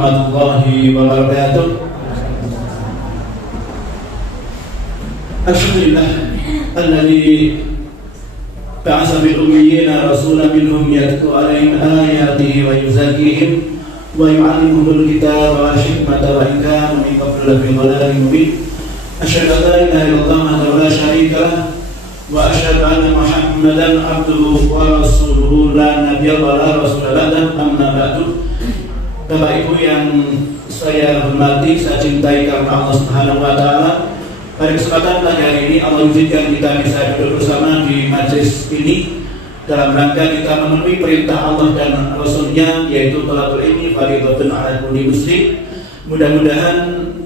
warahmatullahi wabarakatuh. Alhamdulillah alladzi ba'atsa bil ummiyina rasulan minhum yatlu 'alaihim ayatihi wa yuzakkihim wa yu'allimuhumul kitaba wal hikmata wa in kanu min qablu lafi dhalalin mubin. Asyhadu an la ilaha illallah wahdahu la syarika lah wa asyhadu anna Muhammadan abduhu wa rasuluhu la nabiyya wa la rasula ba'dahu, amma ba'du. Bapak Ibu yang saya hormati, saya cintai karena Allah Subhanahu wa taala. Pada kesempatan pagi hari ini Allah izinkan kita bisa duduk bersama di majelis ini dalam rangka kita memenuhi perintah Allah dan Rasul-Nya, yaitu thalabul ilmi fardhatun 'ala kulli muslim. Mudah-mudahan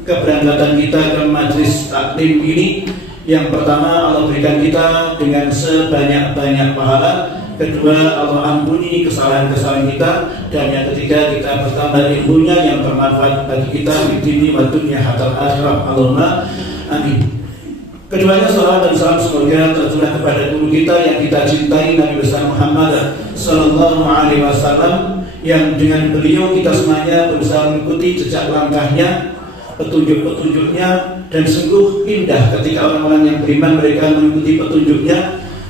keberangkatan kita ke majelis taklim ini, yang pertama Allah berikan kita dengan sebanyak-banyak pahala, kedua Allah ampuni kesalahan-kesalahan kita, dan yang ketiga kita bertambah ilmunya yang bermanfaat bagi kita di dunia wa dunya hatta akhirah. Allahumma amin. Keduanya salawat dan salam semoga tercurah kepada guru kita yang kita cintai, Nabi besar Muhammad sallallahu alaihi wasallam, yang dengan beliau kita semuanya berusaha mengikuti jejak langkahnya, petunjuk-petunjuknya, dan sungguh indah ketika orang-orang yang beriman mereka mengikuti petunjuknya,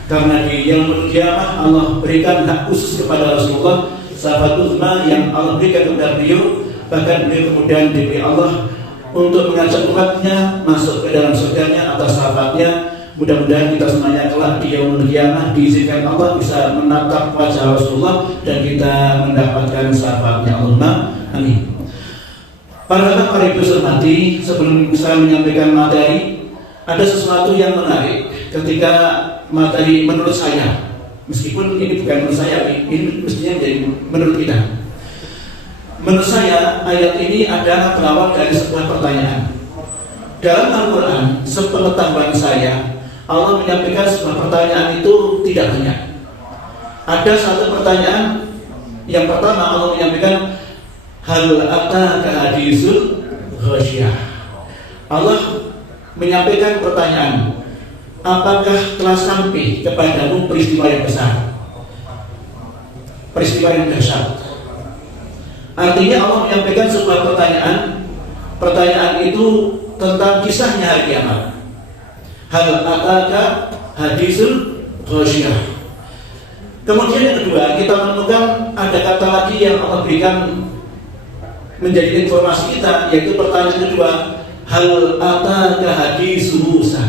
karena di yaumul qiyamah Allah berikan hak khusus kepada Rasulullah, sahabat uzma yang Allah berikan kepada beliau. Bahkan beliau kemudian diberi Allah untuk mengajak umatnya masuk ke dalam surganya atas sahabatnya. Mudah-mudahan kita semuanya kelak di yaumul qiyamah diizinkan Allah bisa menatap wajah Rasulullah dan kita mendapatkan sahabatnya. Allahumma amin. Para Ibu hormati, sebelum saya menyampaikan materi, ada sesuatu yang menarik ketika materi menurut saya, meskipun ini bukan menurut saya, ini mestinya menjadi menurut kita. Menurut saya ayat ini adalah berawal dari sebuah pertanyaan. Dalam Al-Quran, sepengetahuan saya, Allah menyampaikan sebuah pertanyaan itu tidak banyak. Ada satu pertanyaan. Yang pertama Allah menyampaikan hal ataka hadisul ghasyiyah. Allah menyampaikan pertanyaan, apakah telah sampai kepadamu peristiwa yang besar, peristiwa yang dahsyat. Artinya Allah menyampaikan sebuah pertanyaan. Pertanyaan itu tentang kisahnya hari kiamat. Hal ataka hadisul ghasyiyah. Kemudian yang kedua, kita menemukan ada kata lagi yang Allah berikan menjadi informasi kita, yaitu pertanyaan kedua, hal ataka hadisul Musa.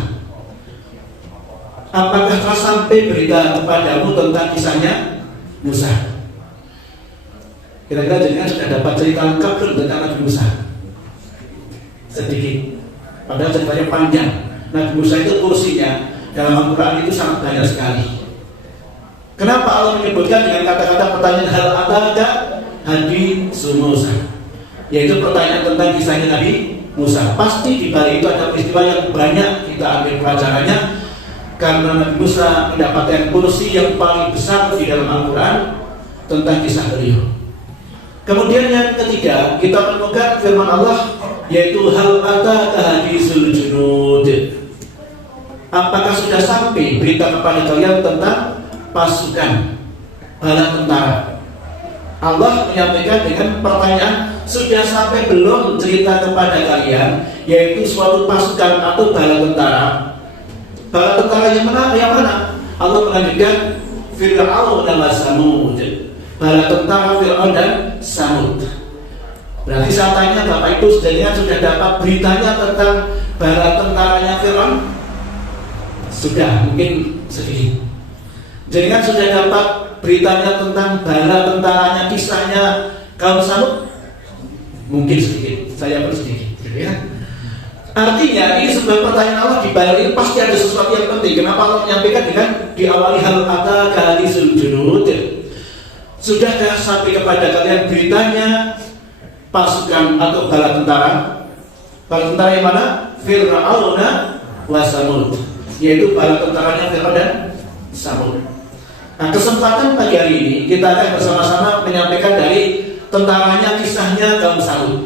Apakah telah sampai berita kepadamu tentang kisahnya Musa? Kira-kira jenengan sudah dapat cerita lengkap tentang Nabi Musa? Sedikit, padahal ceritanya panjang. Nabi Musa itu kursinya dalam Al-Quran itu sangat banyak sekali. Kenapa Allah menyebutkan dengan kata-kata pertanyaan hal ataka hadisul Musa, yaitu pertanyaan tentang kisahnya Nabi Musa? Pasti di balik itu ada peristiwa yang banyak kita ambil pelajarannya, karena Nabi Musa mendapatkan kursi yang paling besar di dalam Al-Quran tentang kisah beliau. Kemudian yang ketiga, kita menemukan firman Allah, yaitu hal ataka hadisul junud. Apakah sudah sampai berita kepada kalian tentang pasukan bala tentara? Allah menyampaikan dengan pertanyaan, sudah sampai belum cerita kepada kalian, yaitu suatu pasukan atau bala tentara. Bala tentara yang mana? Allah melanjutkan Fir'aun dan Samud. Bala tentara Fir'aun dan Samud. Berarti saya tanya Bapak Ibu, sudah dapat beritanya tentang bala tentaranya Fir'aun? Sudah, mungkin sedikit. Jenengan sudah dapat beritanya tentang bala tentaranya, kisahnya kaum Samud? Mungkin sedikit, saya pun sedikit, ya. Artinya ini sebuah pertanyaan Allah, di balik ini pasti ada sesuatu yang penting. Kenapa Allah menyampaikan dengan diawali hal ataka hadisul junud? Sudahkah sampai kepada kalian beritanya pasukan atau bala tentara? Bala tentara yang mana? Fir'aun wa Samud, yaitu bala tentaranya Fir'aun dan Samud. Nah, kesempatan pagi hari ini kita akan bersama-sama menyampaikan dari tentaranya, kisahnya kaum Samud.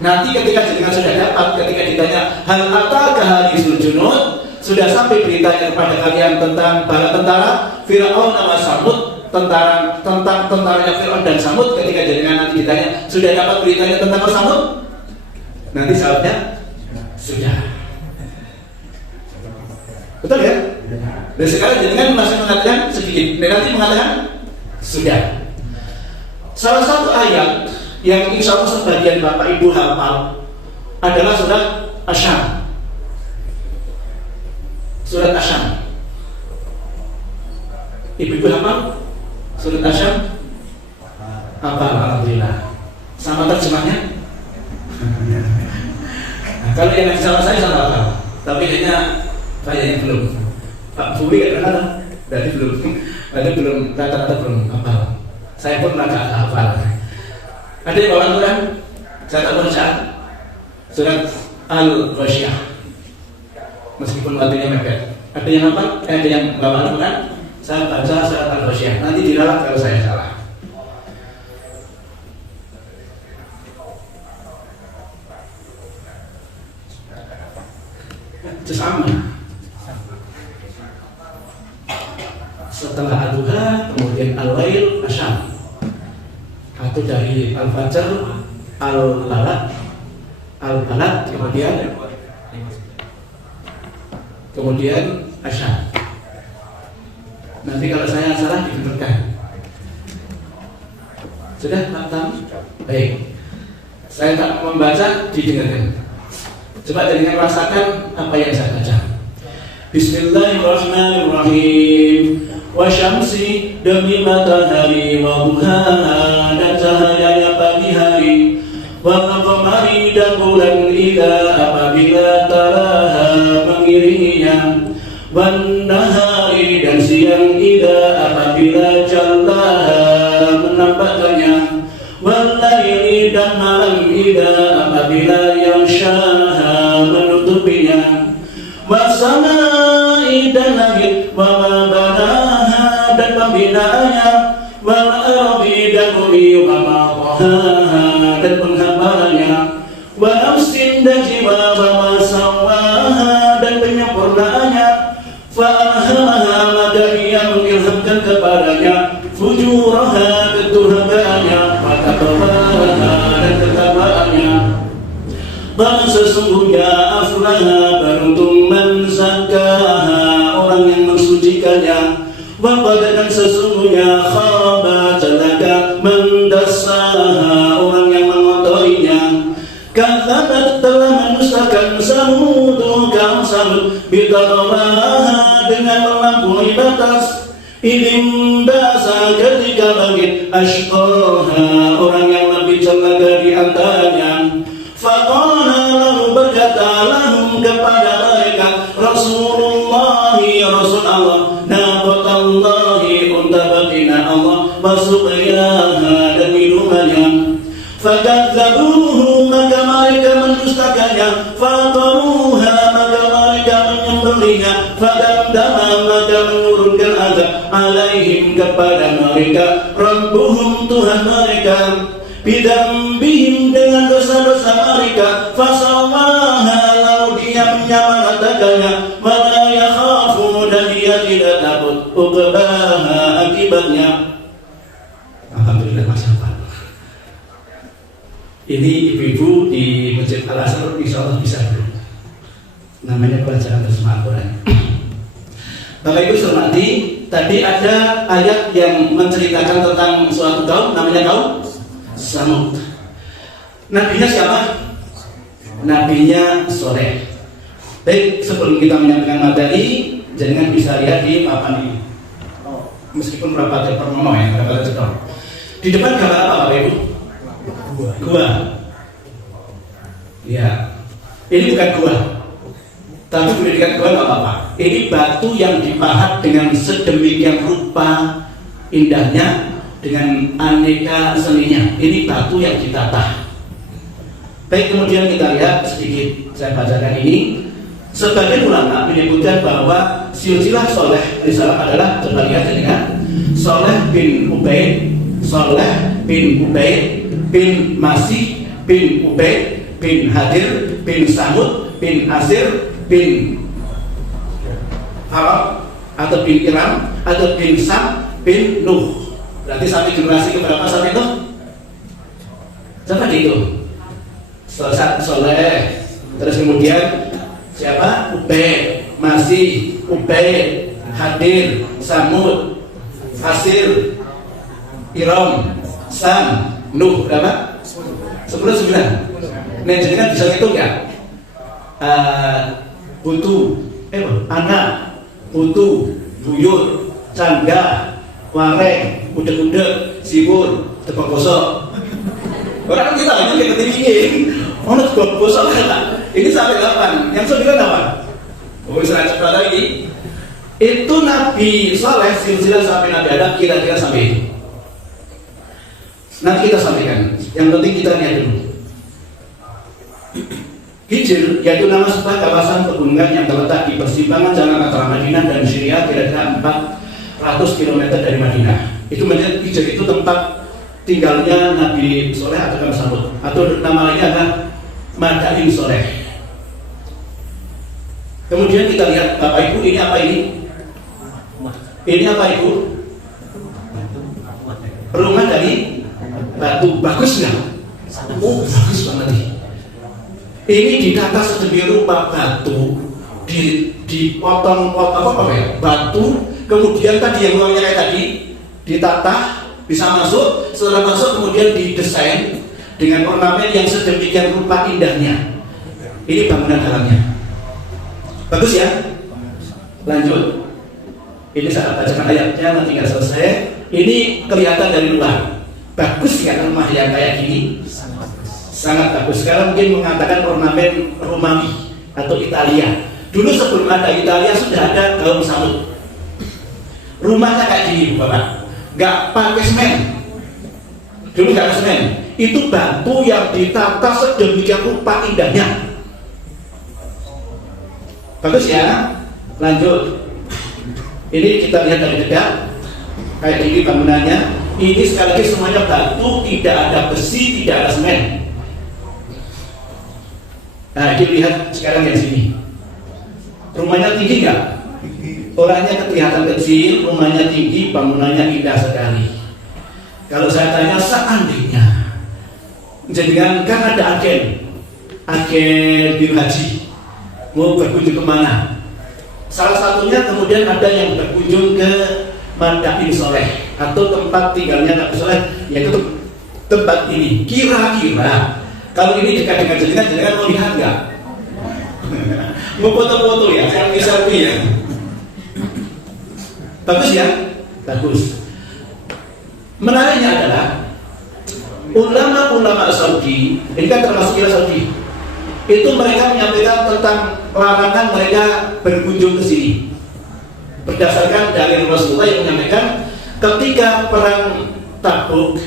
Nanti ketika jenengan sudah dapat, ketika ditanya hal ataka hadisul junud, sudah sampai beritanya kepada kalian tentang bala tentara Fir'aun wa Samud, tentang tentaranya Fir'aun dan Samud, ketika jenengan nanti ditanya, sudah dapat beritanya tentang Samud? Nanti jawabnya sudah. Betul ya? Dan sekarang jenengan masih mengatakan sedikit, dan nanti mengatakan sudah. Salah satu ayat yang insya Allah sebagian Bapak Ibu hafal adalah surat Asy-Syam. Surat Asy-Syam. Ibu-ibu hafal surat Asy-Syam? Apa? Alhamdulillah. Sama terjemahnya? Nah, kalau yang sama saya sama hafal, tapi kayaknya belum. Pak Bumi gak pernah, berarti belum rata-rata belum hafal. Saya pun agak hafal. Ada yang bawa Quran? Saya tak baca surat Al-Ghasyiyah. Meskipun waktunya mepet. Ada yang hafal? Ada yang bawa Quran? Saya baca surat Al-Ghasyiyah. Nanti diralat kalau saya salah. Itu sama. Setelah Ad-Duha, kemudian Al-Lail, Asy-Syam. Atau dari Al-Fajr, Al-Balad, Al-Balad, kemudian Asy-Syam. Nanti kalau saya salah dibenarkan. Sudah paham? Baik. Saya tak membaca, didengarkan. Coba dengan rasakan apa yang saya baca. Bismillahirrahmanirrahim. Wa syamsi, demi matahari, wa duhaha, dan cahayanya pagi hari, wa qamari, dan bulan idza apabila talaha mengiringinya, wan nahari, dan siang idza apabila jallaha menampakkannya, wal laili, dan malam idza apabila yaghshaha menutupinya, wassamai, dan langit, wa ma banaha, dan pembinaannya, wal ardi, dan bumi, wa ma tahaha, dan penghamparannya, wa nafsin, dan jiwa, wa ma sawaha, dan penyempurnaannya, fa alhamaha, maka ia mengilhamkan kepadanya fujuraha, kedurhakaannya, wa taqwaha, dan ketakwaannya. Dan sesungguhnya aflaha, beruntung man zakkaha, orang yang mensucikannya, wa qad, dan sesungguhnya khaba, celaka man dassaha, orang yang mengotorinya. Kadzabat, telah mendustakan Samud, kaum Samud, bitagwaha, dengan melampaui batas, idim basa, ketika bangkit, asyqaha, orang yang lebih celaka di antaranya. Faqala, lalu berkata lahum, kepada mereka, Rasulullah, Rasul Allah, naqatallahi, unta betina Allah, wasuqiyaha, dan minumannya. Fakadzabuhu, maka mereka mendustakannya. Faqaruha, maka mereka menyembelihnya. Fadamdama, maka menurunkan azab alaihim, kepada mereka, Rabbuhum, Tuhan mereka, bidambihim, dengan dosa-dosa mereka. Fasawaha, lalu dia menyamaratakannya. Wala yakhafu, dan dia tidak takut uqbaha, akibatnya. Alhamdulillah, Masya Allah. Ini ibu-ibu di Masjid Al-Azhar insya Allah bisa dulu. Namanya bacaan bersama Al-Quran. Bapak Ibu hormati, tadi ada ayat yang menceritakan tentang suatu kaum, namanya kaum Samud. Nabinya siapa? Nabinya Soleh. Baik, sebelum kita menyampaikan materi, jangan bisa lihat di papan ini. Meskipun berapa terpermono ya, berapa tercetok. Di depan gambar apa Bapak Ibu? Gua. Ya. Ini bukan gua. Tapi pendidikan gua nggak apa-apa. Ini batu yang dipahat dengan sedemikian rupa indahnya, dengan aneka seninya. Ini batu yang ditata. Baik, kemudian kita lihat sedikit, saya bacakan ini. Sebagian ulama menyebutkan bahwa silsilah Soleh risalah adalah, coba lihat dengan Soleh bin Ubaid, Soleh bin Ubaid bin Masih bin Ubaid bin Hadir bin Samud bin Asir bin Haram, atau bin Iram, atau bin Sam bin Nuh. Berarti sampai generasi keberapa sampai itu? Coba dihitung. Soleh, terus kemudian siapa? Ubed, Masih, Ubed, Hadir, Samud, Asir, Iram, Sam, Nuh, berapa? 10, 9. Nah, jadi kan bisa ngitung ya? Putu, anak, putu, buyut, canda, wareng, udek-udek, sibur, tebak gosok. Orang kita hanya kayak ketinggiin. Oh, tebak gosok kan? Ini sampai 8. Yang 9 apa? Oh, bisa cepat lagi. Itu Nabi Saleh silsilah sampai Nabi Adam kira-kira sampai itu. Nanti kita sampaikan. Yang penting kita lihat dulu. Hijr yaitu nama sebuah kawasan pegunungan yang terletak di persimpangan jalan antara Madinah dan Syria kira-kira 400 km dari Madinah. Itu menjadi Hijr itu tempat tinggalnya Nabi Soleh atau Nabi Samud, atau nama lainnya adalah Madain Soleh. Kemudian kita lihat Bapak Ibu, ini apa ini? Ini apa Ibu? Rumah dari batu, bagus nggak? Oh, bagus banget nih. Ini ditata sedemikian rupa batu, dipotong-potong apa ya? Batu, kemudian tadi yang luarnya kayak tadi ditata, bisa masuk. Setelah masuk kemudian didesain dengan ornamen yang sedemikian rupa indahnya. Ini bangunan dalamnya. Bagus ya? Lanjut. Ini saat bacakan ayatnya nanti nggak selesai. Ini kelihatan dari luar. Bagus kan rumah yang kayak gini? Sangat bagus. Sekarang mungkin mengatakan ornamen Romawi atau Italia. Dulu sebelum ada Italia sudah ada kaum Samud. Rumahnya kayak gini, Bapak. Nggak pakai semen. Dulu nggak ada semen. Itu batu yang ditata sedemikian rupa indahnya. Bagus ya. Lanjut. Ini kita lihat dari dekat. Kayak gini bangunannya. Ini sekali lagi semuanya batu, tidak ada besi, tidak ada semen. Nah, kita lihat sekarang yang sini. Rumahnya tinggi nggak? Orangnya kelihatan kecil, rumahnya tinggi, bangunannya indah sekali. Kalau saya tanya seandainya, jangan kan ada agen biro haji mau berkunjung kemana? Salah satunya kemudian ada yang berkunjung ke Madain Soleh atau tempat tinggalnya Nabi Soleh, yaitu tempat ini. Kira-kira kalau ini dekat dengan jenengan mau lihat nggak? Mau foto-foto ya, selfie ya. Bagus ya, bagus. Menariknya adalah ulama-ulama Saudi, ini kan termasuk kira Saudi, itu mereka menyampaikan tentang larangan mereka berkunjung ke sini. Berdasarkan dari Rasulullah yang menyampaikan ketika perang Tabuk,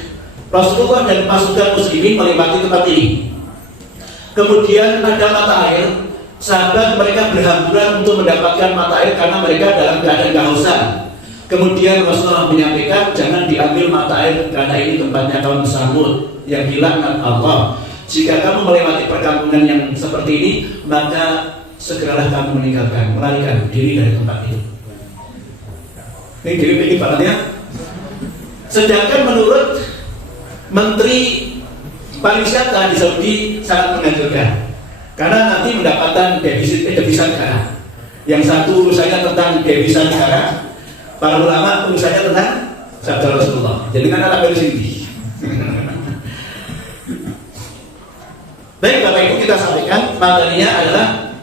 Rasulullah dan pasukan muslimin melewati tempat ini. Kemudian ada mata air, sahabat mereka berhamburan untuk mendapatkan mata air karena mereka dalam keadaan kehausan. Kemudian Rasulullah menyampaikan jangan diambil mata air karena ini tempatnya kaum Samud yang dilaknat Allah. Jika kamu melewati perkampungan yang seperti ini, maka segeralah kamu meninggalkan, melarikan diri dari tempat itu. Ini diri banget ya. Sedangkan menurut Menteri Pariwisata di Saudi sangat menganjurkan, karena nanti mendapatkan devisa negara. Yang satu urusannya tentang devisa negara, para ulama urusannya tentang sabda Rasulullah. Jadi kan anak dari sini. Baik Bapak Ibu, kita sampaikan materinya adalah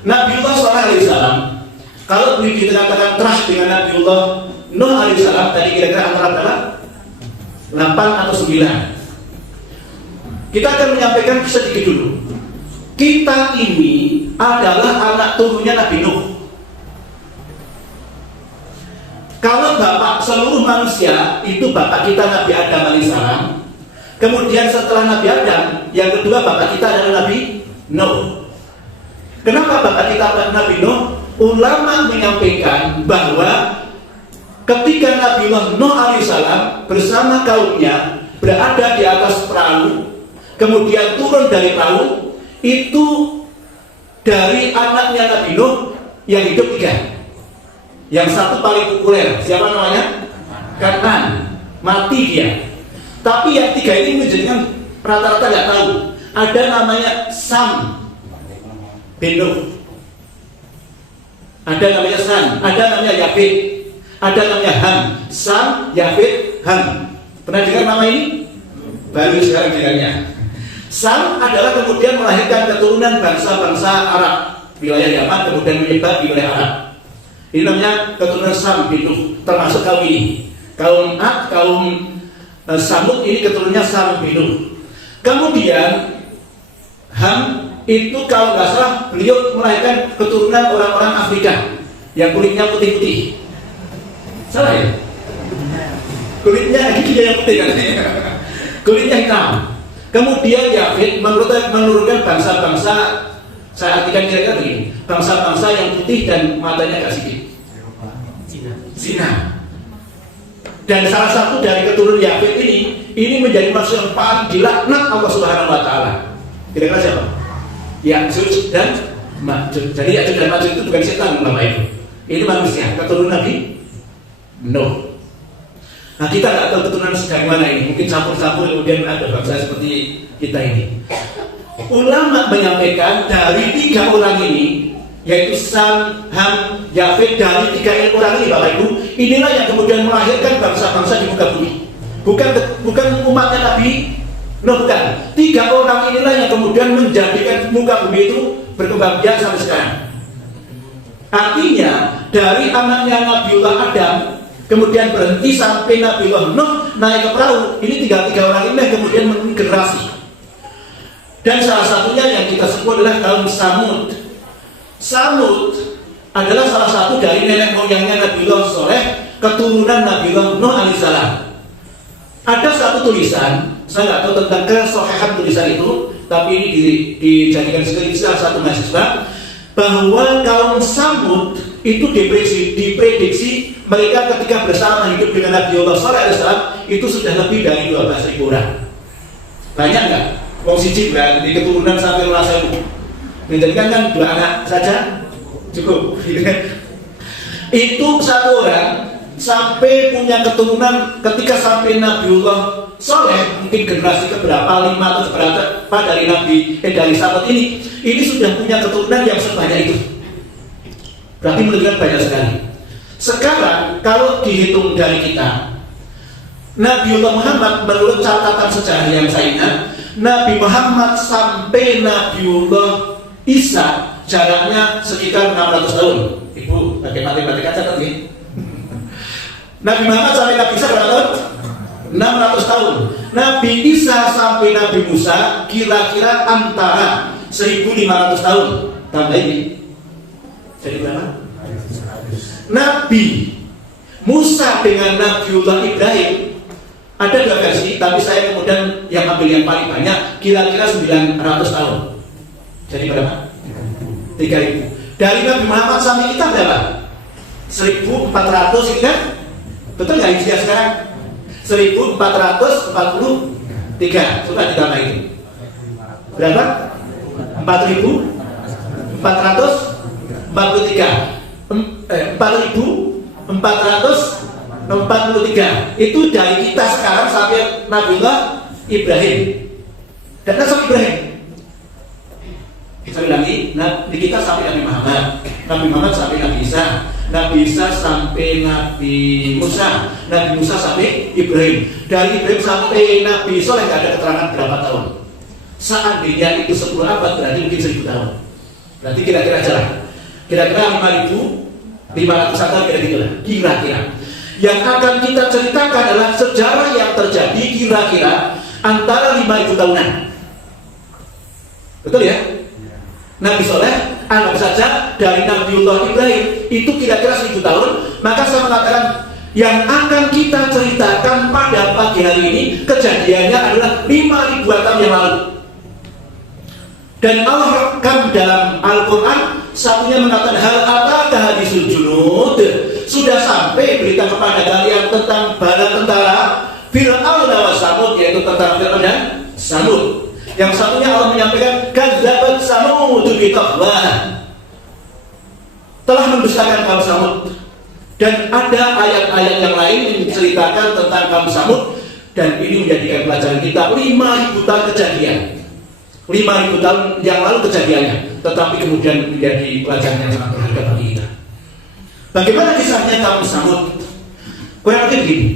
Nabiullah SAW. Kalau dikatakan trust dengan Nabiullah Nuh alaihissalam tadi kira-kira antara berapa? 8 atau 9. Kita akan menyampaikan sedikit dulu. Kita ini adalah anak turunnya Nabi Nuh. Kalau bapak seluruh manusia itu bapak kita Nabi Adam alaihissalam. Kemudian setelah Nabi Adam, yang kedua bapak kita adalah Nabi Nuh. Kenapa bapak kita Nabi Nuh? Ulama menyampaikan bahwa ketika Nabi Nuh alaihissalam bersama kaumnya berada di atas perahu, kemudian turun dari perahu, itu dari anaknya Nabi Nuh yang hidup 3. Yang satu paling populer, siapa namanya? Kanan. mati dia. Tapi yang tiga ini menjadikan rata-rata nggak tahu. Ada namanya Sam bin Nuh, ada namanya Sam, ada namanya Yafid, ada namanya Ham. Sam, Yafid, Ham. Pernah dengar nama ini? Baru sekarang dengarnya. Sam adalah kemudian melahirkan keturunan bangsa-bangsa Arab, wilayah Yaman, kemudian menyebar di wilayah Arab. Ini namanya keturunan Sam bin Nuh, termasuk kaum ini. Kaum Ad, kaum Samud ini keturunannya Sam bin Nuh. Kemudian Ham itu kalau nggak salah beliau melahirkan keturunan orang-orang Afrika yang kulitnya putih-putih. Salah ya? Kulitnya gigi yang putih kan? Kulitnya hitam. Kemudian Yafid menurunkan bangsa-bangsa, saya artikan kira-kira begini, bangsa-bangsa yang putih dan matanya agak sedikit. Zina. Dan salah satu dari keturunan Yafid ini menjadi manusia yang paling dilaknat Allah Subhanahu Wa Taala. Kira-kira siapa? Ya'juj dan Ma'juj. Jadi Ya'juj dan Ma'juj itu bukan setan, Bapak Ibu. Ini manusia, keturunan Nabi Nuh. Nah, kita nggak tahu keturunan dari mana ini. Mungkin campur-campur kemudian ada bangsa seperti kita ini. Ulama menyampaikan dari tiga orang ini, yaitu Sam, Ham, Yafid, dari tiga orang ini, Bapak Ibu, inilah yang kemudian melahirkan bangsa-bangsa di muka bumi. Bukan umatnya Nabi Nuh, bukan. Tiga orang inilah yang kemudian menjadikan muka bumi itu berkembang biak sampai sekarang. Artinya dari anaknya Nabiullah Adam kemudian berhenti sampai Nabiullah Nuh naik ke perahu. Ini tiga orang ini yang kemudian memigrasi. Dan salah satunya yang kita sebut adalah kaum Samud. Samud adalah salah satu dari nenek moyangnya Nabiullah Soleh, keturunan Nabiullah Nuh alaihissalam. Ada satu tulisan, saya nggak tahu tentang kesohihan tulisan itu, tapi ini dijadikan sebagai salah satu mahasiswa, bahwa kaum Samud itu diprediksi mereka ketika bersama hidup dengan Nabiullah Shallallahu Alaihi Wasallam itu sudah lebih dari 12.000 orang. Banyak nggak? Wong siji berarti keturunan sampai 12.000. Menjadikan kan 2 anak saja cukup. Itu satu orang sampai punya keturunan ketika sampai Nabiullah Soleh, mungkin generasi keberapa, 5 atau seberapa dari dari sahabat ini sudah punya keturunan yang sebanyak itu. Berarti menunjukkan banyak sekali. Sekarang kalau dihitung dari kita, Nabiullah Muhammad menurut catatan sejarah yang saya ingat, Nabi Muhammad sampai Nabiullah Isa jaraknya sekitar 600 tahun. Ibu, pakai matematika catat ya. Nabi Muhammad sampai Nabi Isa berapa tahun? 600 tahun. Nabi Isa sampai Nabi Musa kira-kira antara 1.500 tahun. Tambah ini jadi berapa? Nabi Musa dengan Nabiullah Ibrahim ada 2 versi, tapi saya kemudian yang ambil yang paling banyak, kira-kira 900 tahun. Jadi berapa? 3.000. Dari Nabi Muhammad sampai kita berapa? 1.400 kan? Betul nggak Hijriah sekarang? 1443. Coba ditambah itu. Berapa? 4.443. Itu dari kita sekarang sampai Nabiullah Ibrahim. Dan sampai Ibrahim. Kita lagi, di kita sampai Nabi Muhammad. Nabi Muhammad sampai Nabi Isa. Nabi Isa sampai Nabi Musa. Nabi Musa sampai Ibrahim. Dari Ibrahim sampai Nabi Soleh tidak ada keterangan berapa tahun. Seandainya itu 10 abad berarti mungkin 1.000 tahun. Berarti kira-kira jalan. Kira-kira 5.500 tahun kira-kira. Yang akan kita ceritakan adalah sejarah yang terjadi kira-kira antara 5.000 tahunan. Betul ya? Nabi Soleh, anggap saja dari Nabiullah Ibrahim itu kira-kira 1.000 tahun. Maka saya mengatakan yang akan kita ceritakan pada pagi hari ini kejadiannya adalah 5.000 tahun yang lalu. Dan Allah rekam dalam Al-Quran, satunya mengatakan hal ataka hadisul junud, sudah sampai berita kepada kalian tentang bala tentara Fir'aun wa Samud, yaitu tentara Fir'aun dan Samud. Yang satunya Allah menyampaikan kadzabat Samud bi taqwa, telah mendustakan kaum Samud Dan ada ayat-ayat yang lain yang menceritakan tentang kaum Samud, dan ini menjadikan pelajaran kita. 5.000 tahun kejadian, 5.000 tahun yang lalu kejadiannya, tetapi kemudian menjadi pelajaran yang sangat berharga bagi kita. Bagaimana kisahnya kaum Samud? Kurang lebih begini.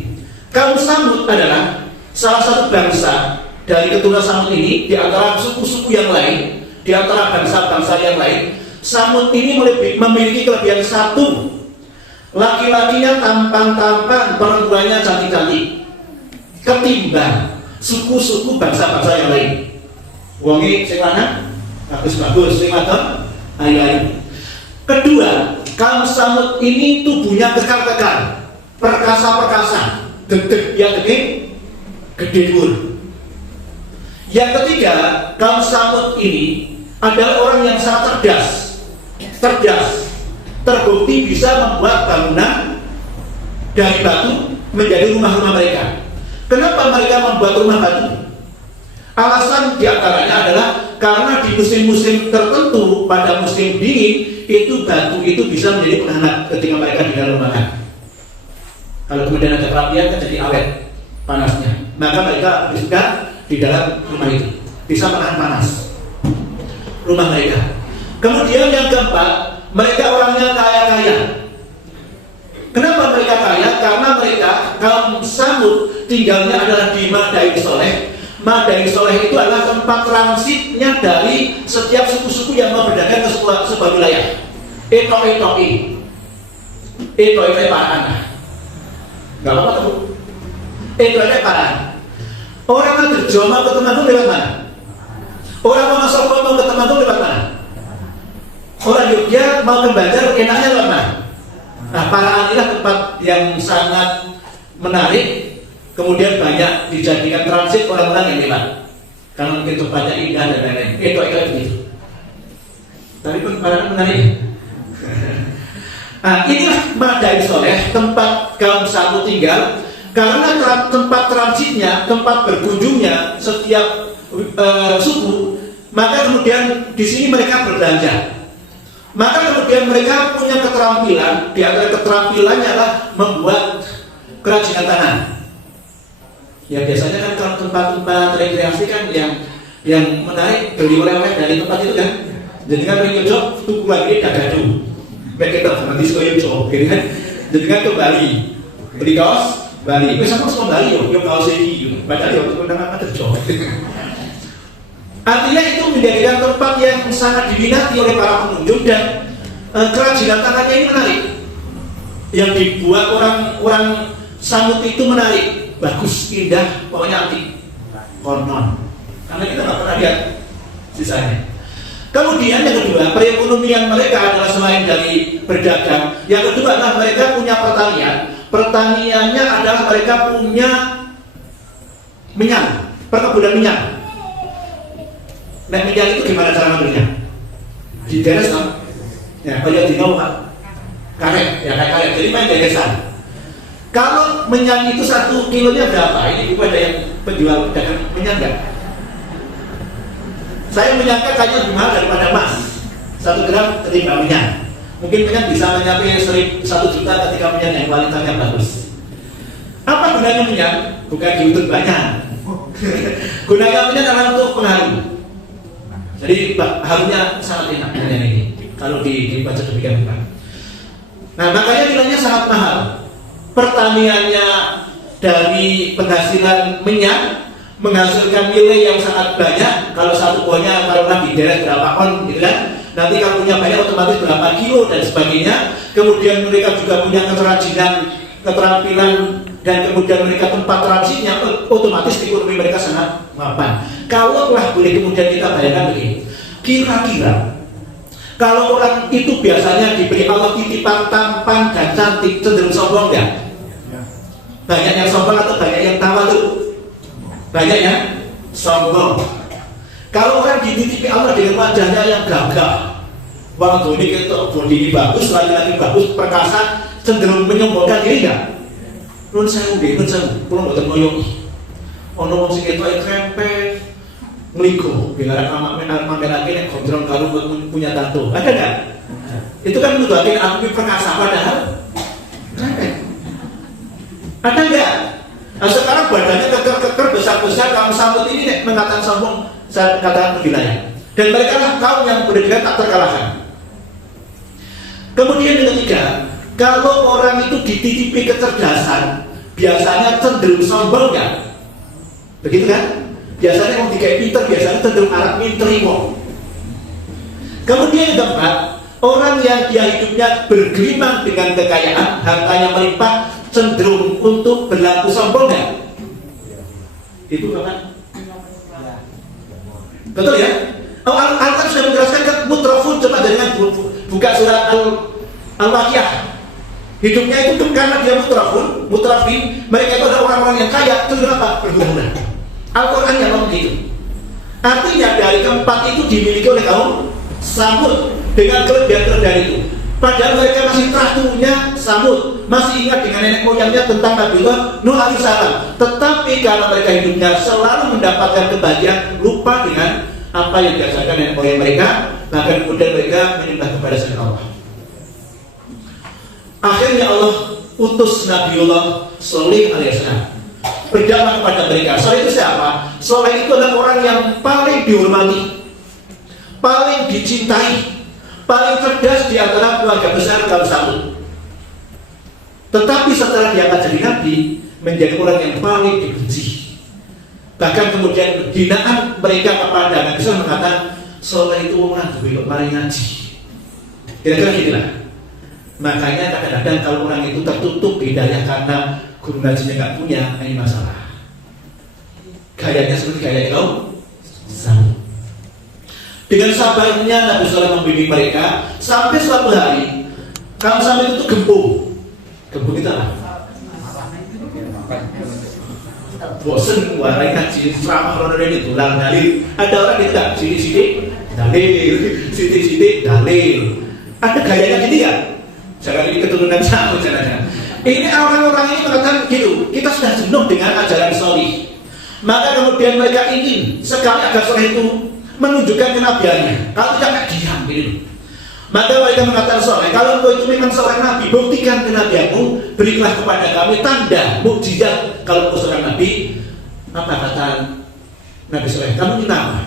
Kaum Samud adalah salah satu bangsa dari keturunan Samud ini, di antara suku-suku yang lain, di antara bangsa-bangsa yang lain. Samud ini memiliki kelebihan satu. Laki-lakinya tampan-tampan, perempuannya cantik-cantik, ketimbang suku-suku bangsa-bangsa yang lain. Wonge sing lanang bagus-bagus, sing wadon ayu-ayu. Kedua, kaum Samud ini tubuhnya kekar-kekar, perkasa-perkasa, dedek yang gede dhuwur. Yang ketiga, kaum Samud ini adalah orang yang sangat cerdas, terbukti bisa membuat bangunan dari batu menjadi rumah-rumah mereka. Kenapa mereka membuat rumah batu? Alasan diantaranya adalah karena di musim-musim tertentu, pada musim dingin, itu batu itu bisa menjadi penghangat ketika mereka di dalam ruangan. Kalau kemudian ada perapian, kan jadi awet panasnya, maka mereka bisa di dalam rumah itu, bisa menahan panas rumah mereka. Kemudian yang keempat, mereka orangnya kaya-kaya. Kenapa mereka kaya? Karena mereka kaum Samud tinggalnya adalah di Madain Soleh. Madain Soleh itu adalah tempat transitnya dari setiap suku-suku yang mau berdagang ke sebuah wilayah. Etoi leparan. Gak apa-apa tuh. Etoi leparan. Orang Agerjo mau ke Temanggung lewat mana? Orang Wonosobo mau ke Temanggung lewat mana? Orang Yogyakarta mau ke Banjar enaknya lewat mana? Nah, Parakan inilah tempat yang sangat menarik, kemudian banyak dijadikan transit orang-orang yang lewat, karena mungkin tempatnya indah dan lain-lain. Itu begitu. Tapi pun Parakan menarik. Nah, inilah Madain Soleh, tempat kaum Samud tinggal, karena tempat transitnya, tempat berkunjungnya setiap suku, maka kemudian di sini mereka berbelanja. Maka kemudian mereka punya keterampilan, di antara keterampilannya adalah membuat kerajinan tangan. Ya biasanya kan kalau tempat-tempat rekreasi kan yang menarik beli oleh-oleh dari tempat itu kan. Jadi kan beli cocok tuku lagi dagadu. Mereka nanti suka cocok, gitu kan. Jadi kan ke Bali beli kaos Bali, misalnya mau Bali yo kaos ini, padahal yo undangan ada cocok. Artinya itu menjadikan tempat yang sangat diminati oleh para pengunjung, dan kerajinan tangannya ini menarik. Yang dibuat orang Samud itu menarik, bagus, indah, pokoknya antik, konon. Karena kita nggak pernah lihat sisanya. Kemudian yang kedua, perekonomian mereka adalah selain dari berdagang, yang kedua adalah mereka punya pertanian. Pertaniannya adalah mereka punya minyak, perkebunan minyak. Nah, minyak itu gimana cara ngambilnya? Di deres kan? Ya, kalau di bawah karet, ya kayak karet. Jadi main deresan. Kalau minyak itu 1 kilonya berapa? Ini bukan ada yang penjual pedagang minyak enggak? Saya menyangka kayaknya lebih mahal daripada emas. 1 gram ketimbang minyak. Mungkin minyak bisa mencapai 1 juta ketika minyak yang kualitasnya bagus. Apa gunanya minyak? Bukan diuntut banyak. Gunanya minyak adalah untuk pengharum. Jadi harunya sangat enak dengan ini kalau dibaca demikian. Nah, makanya nilainya sangat mahal. Pertaniannya dari penghasilan minyak menghasilkan nilai yang sangat banyak. Kalau satu buahnya kalau di daerah berapa on, gitu kan? Nanti kalau punya banyak otomatis berapa kilo dan sebagainya. Kemudian mereka juga punya keterampilan, dan kemudian mereka tempat transitnya, otomatis ekonomi mereka sangat mapan. Kalau lah boleh kemudian kita bayangkan begini, kira-kira kalau orang itu biasanya diberi Allah titipan tampan dan cantik, cenderung sombong nggak? Banyak yang sombong atau banyak yang tawadhu? Banyak yang sombong. Kalau orang dititipi Allah dengan wajahnya yang gagah, wong ini itu bodi bagus, laki-laki bagus, perkasa, cenderung menyombongkan diri nggak? Nun sewu nggih, nun sewu. Kula mboten ngoyoki. Ana wong sing ketoke krempet, ngliko, biar mamerake nek gondrong karo punya tato. Ada enggak? Itu kan nuduhake aku perkasa, padahal Ada enggak? Nah, sekarang badannya keker-keker besar-besar, kaum Samud ini mengatakan sombong, saya katakan wilayah. Dan mereka lah kaum yang benar-benar tak terkalahkan. Kemudian yang ketiga, kalau orang itu dititipi kecerdasan, biasanya cenderung sombong kan? Begitu kan? Biasanya mau dikai pinter, biasanya cenderung arah minteri wong. Kemudian yang keempat, orang yang dia hidupnya bergelimang dengan kekayaan, hartanya melimpah, cenderung untuk berlaku sombong kan? Itu kan? Betul ya? Al-Quran sudah menjelaskan kan, mutrafun, coba dengan buka surat Al-Waqiah. Hidupnya itu karena dia mutrafin, mereka itu adalah orang-orang yang kaya, itu kenapa? Berguna. Al-Quran yang ngomong gitu. Artinya dari keempat itu dimiliki oleh kaum Samud dengan kelebihan-kelebihan itu. Padahal mereka masih teratunya Samud, masih ingat dengan nenek moyangnya tentang Nabiullah Nuh alaihissalam. Tetapi karena mereka hidupnya selalu mendapatkan kebahagiaan, lupa dengan apa yang dirasakan nenek moyang mereka, maka kemudian mereka menyembah kepada selain Allah. Akhirnya Allah utus Nabiullah Shalih alaihissalam berdakwah kepada mereka. Shalih itu siapa? Shalih itu adalah orang yang paling dihormati, paling dicintai, paling cerdas di antara keluarga besar kaum Samud. Tetapi setelah diangkat jadi nabi, menjadi orang yang paling dibenci. Bahkan kemudian hinaan mereka kepada Nabi SAW mengatakan, Shalih itu orang yang paling ngaji. Kira-kira gitulah. Makanya kadang-kadang kalau orang itu tertutup hidayah karena guru ngajinya nggak punya, ini masalah. Gayanya seperti gaya kaum Samud. Dengan sabarnya Nabi SAW membimbing mereka sampai suatu hari kaum Samud itu gempung. Gempung itu apa? Bosen warai ngaji ceramah orang ini tulang dalil. Ada orang gitu kan? Sidik-sidik dalil, sidik-sidik dalil. Ada gayanya gini kan? Jangan ini keturunan Samud jangan. Ini orang-orang ini mengatakan gitu. Kita sudah jenuh dengan ajaran Shalih. Maka kemudian mereka ingin sekali agar Shalih itu menunjukkan kenabiannya. Kalau tidak diam gitu. Maka mereka mengatakan Shalih, kalau engkau itu memang seorang nabi, buktikan kenabianmu, berilah kepada kami tanda mukjizat kalau engkau seorang nabi. Apa kata Nabi Shalih? Kamu minta apa?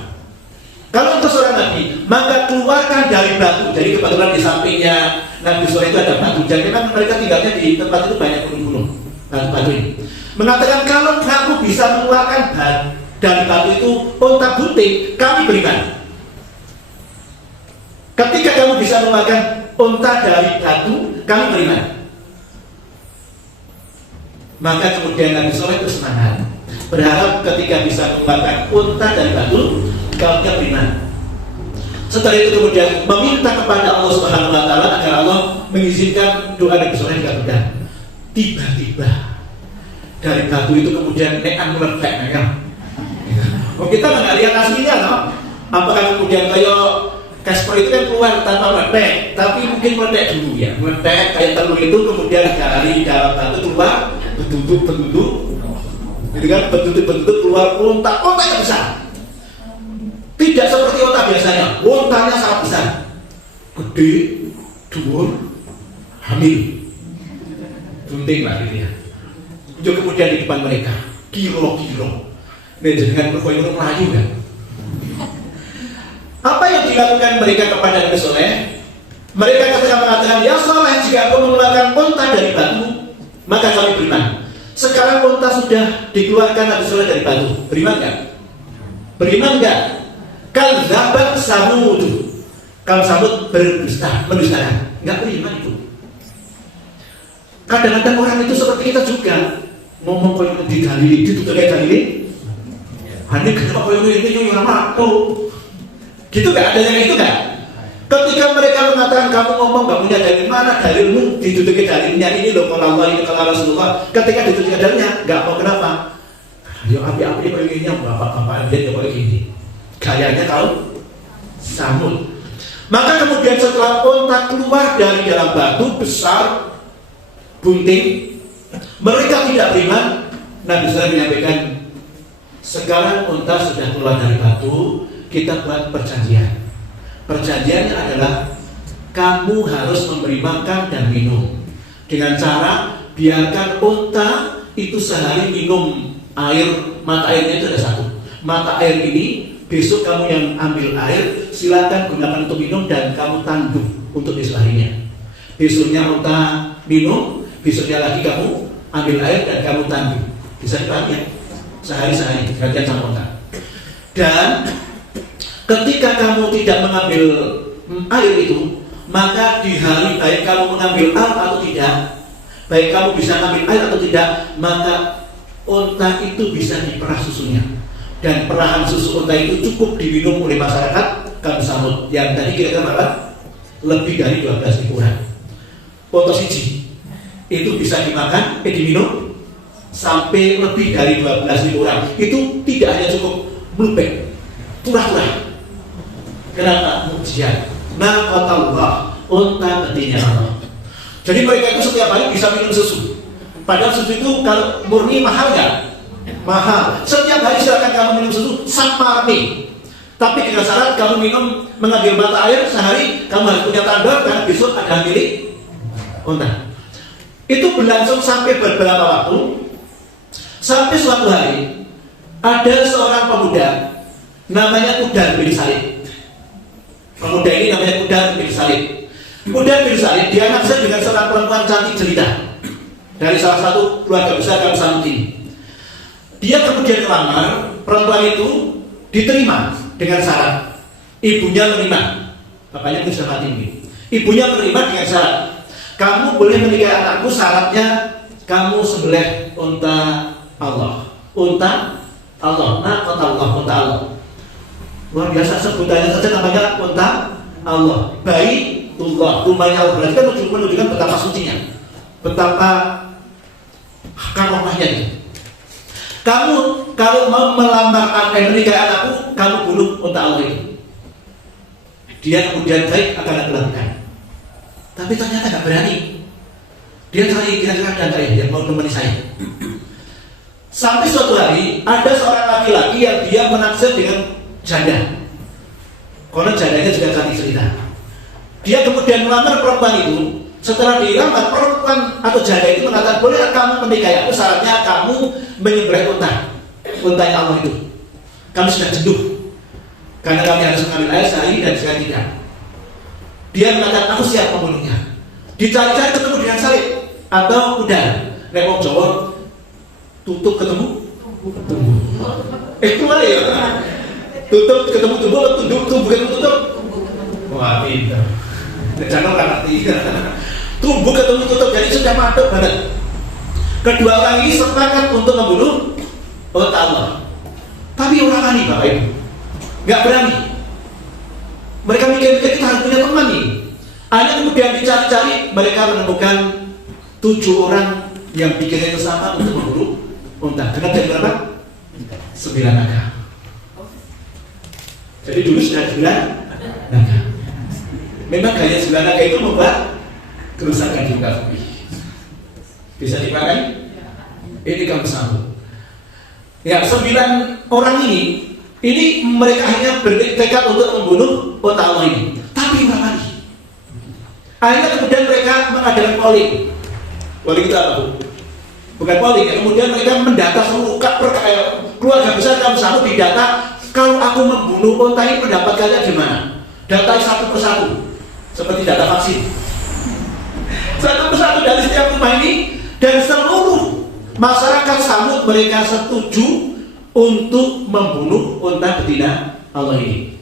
Kalau engkau seorang nabi, maka keluarkan dari batu. Jadi kebetulan di sampingnya Nabi Shalih itu ada batu. Jadi memang mereka tinggalnya di tempat itu banyak gunung-gunung, batu-batu ini. Mengatakan kalau kamu bisa mengeluarkan dari batu itu unta bunting, kami beriman. Ketika kamu bisa mengeluarkan unta dari batu, kami beriman. Maka kemudian Nabi Shalih itu semangat, berharap ketika bisa mengeluarkan unta dari batu, kaumnya beriman. Setelah itu kemudian meminta kepada Allah Subhanahu Wa Taala agar Allah mengizinkan doa Nabi Shalih dikabulkan. Tiba-tiba dari batu itu kemudian nean meledak, kan? Oh, kita nggak lihat aslinya, no? Apakah kemudian kayak Casper itu kan keluar tanpa meledak, tapi mungkin meledak dulu ya, meledak kayak telur itu kemudian dari dalam batu keluar bentuk, itu kan bentuk keluar unta yang besar. Tidak seperti unta biasanya, untanya sangat besar, gede, dhuwur, hamil, bunting lah gitu ya. Itu kemudian di depan mereka, kilo-kilo. Ini dengan berkoyor Melayu kan. Apa yang dilakukan mereka kepada Nabi Shalih? Mereka ketika mengatakan, ya Shalih, jika aku mengeluarkan unta dari batu, maka kami beriman. Sekarang unta sudah dikeluarkan Nabi Shalih dari batu, beriman enggak? Beriman enggak? Kadzabat Samud. Kaum Samud mendustakan, enggak beriman itu. Kadang-kadang orang itu seperti kita juga, ngomong koyo didalili, ditutup kayak dalili. Hanya kenapa koyo ini orang mampu. Gitu gak? Ada yang itu gak? Ketika mereka mengatakan kamu ngomong gak punya dalil, mana dalilmu? Diduduki dalilnya ini loh, kalau Allah ini kalau Rasulullah. Ketika diduduki dalilnya, gak mau kenapa? Ayo api-api kayak gini, bapak-bapak dia kayak gini. Gayanya kau Samud. Maka kemudian setelah unta keluar dari dalam batu besar bunting, mereka tidak beriman. Nabi SAW menyampaikan, sekarang unta sudah keluar dari batu, kita buat perjanjian. Perjanjiannya adalah kamu harus memberi makan dan minum dengan cara biarkan unta itu sehari minum air, mata airnya itu ada satu. Mata air ini besok kamu yang ambil air, silakan gunakan untuk minum dan kamu tanggung untuk besok harinya. Besoknya unta minum, besoknya lagi kamu ambil air dan kamu tanggung. Bisa dipakai sehari-sehari gantian sama unta. Dan ketika kamu tidak mengambil air itu, maka di hari baik kamu mengambil air atau tidak, baik kamu bisa ambil air atau tidak, maka unta itu bisa diperah susunya. Dan perahan susu unta itu cukup diminum oleh masyarakat Kampung Samut yang tadi kira-kira berapa? Lebih dari 12.000 orang. Unta siji itu bisa dimakan, diminum sampai lebih dari 12.000 orang. Itu tidak hanya cukup melupek, turah-turah. Kenapa? Mukjizat. Naqatullah, unta betina Allah. Jadi mereka itu setiap hari bisa minum susu. Padahal susu itu kalau murni mahal nggak? Mahal. Setiap hari silakan kamu minum susu sama nih. Tapi dengan syarat kamu minum mengambil mata air sehari, kamu harus punya tanda karena besok ada milik unta. Itu berlangsung sampai beberapa waktu. Sampai suatu hari ada seorang pemuda namanya Qudar bin Salib. Pemuda ini namanya Qudar bin Salib. Qudar bin Salib dia naksir dengan seorang perempuan cantik jelita dari salah satu keluarga besar Kampung Samut ini. Dia kemudian melamar, perempuan itu diterima dengan syarat ibunya menerima. Bapaknya itu sudah mati ini. Ibunya menerima dengan syarat, kamu boleh menikahi anakku, syaratnya kamu sembelih unta Allah. Unta Allah, naqatullah, unta Allah. Luar biasa sebutannya saja namanya unta Allah. Baitullah, rumahnya Allah. Berarti kan menunjukkan betapa sucinya, betapa karomahnya itu. Kamu kalau mau melamar menikahi anakku, kamu bunuh unta Allah itu. Dia kemudian baik akan aku lakukan. Tapi ternyata nggak berani. Dia cari kira-kira dan yang mau menemani saya. Sampai suatu hari ada seorang laki-laki yang dia menaksir dengan janda. Karena jandanya juga cantik cerita. Dia kemudian melamar perempuan itu. Setelah dilamar, perempuan atau janda itu mengatakan, boleh kamu menikahi aku, syaratnya kamu menyembelih untanya Allah itu. Kami sudah jenuh karena kami harus mengambil air sehari dan sekali tidak. Dia mengatakan, aku siap membunuhnya. Dicari-cari ketemu dengan salib atau kuda. Nek Jawa tutup ketemu tumbuh. Keluar ya. Tutup ketemu tumbuh, tumbuh ketemu tutup. Wah, pintar. Jangan orang ngerti. Tumbuh ketemu tutup, jadi sudah mantap banget. Kedua orang ini sepakat untuk membunuh unta Allah. Tapi orang ini Bapak Ibu nggak berani. Mereka mikir-mikir kita harus punya teman nih. Akhirnya kemudian dicari-cari, mereka menemukan 7 orang yang pikirnya sama untuk membunuh unta. Dengan dari berapa? 9 naga. Jadi dulu sudah 9 naga. Memang gaya 9 naga itu membuat kerusakan di muka bumi. Bisa dipakai? Ini Kampung Samut. Ya, 9 orang ini mereka hanya bertekad untuk membunuh unta Allah ini. Tapi berapa lagi? Akhirnya kemudian mereka mengadakan polling. Polling itu apa, Bu? Bukan polling, ya. Kemudian mereka mendata seluruh keluarga besar Kampung Samut, didata. Kalau aku membunuh unta ini, pendapat kalian gimana? Datai satu persatu, seperti data vaksin. Satu persatu dari setiap rumah ini, dan seluruh masyarakat Samut mereka setuju untuk membunuh unta betina Allah ini.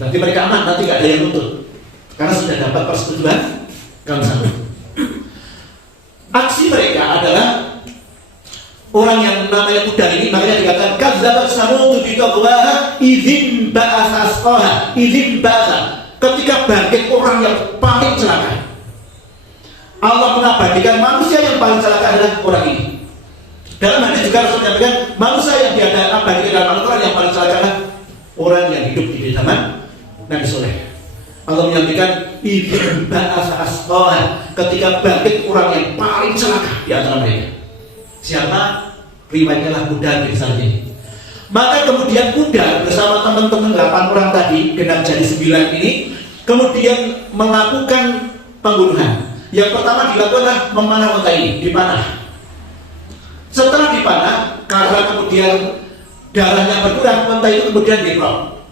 Berarti mereka aman, nanti gak ada yang nuntut, karena sudah dapat persetujuan Kampung Samut. Aksi mereka adalah orang yang namanya Qudar ini, makanya dikatakan kadzabat Samud bi taqwaha idzin ba'atsa asqaha. Idzin ba'atsa, ketika bangkit orang yang paling celaka. Allah mengabadikan manusia yang paling celaka adalah orang ini. Dalam hadis juga Rasul menyampaikan manusia yang diabadikan dalam Al-Quran yang paling celaka adalah orang yang hidup di zaman Nabi Soleh. Allah menyampaikan idzin ba'atsa asqaha, ketika bangkit orang yang paling celaka di antara mereka. Siapa? Riwayatnya lah Qudar bin Salib ini. Maka kemudian Qudar bersama teman-teman 8 orang tadi, genap jadi 9 ini, kemudian melakukan pembunuhan. Yang pertama dilakukan adalah memanah unta ini, dipanah. Setelah dipanah, karena kemudian darahnya berkurang, unta itu kemudian diprok.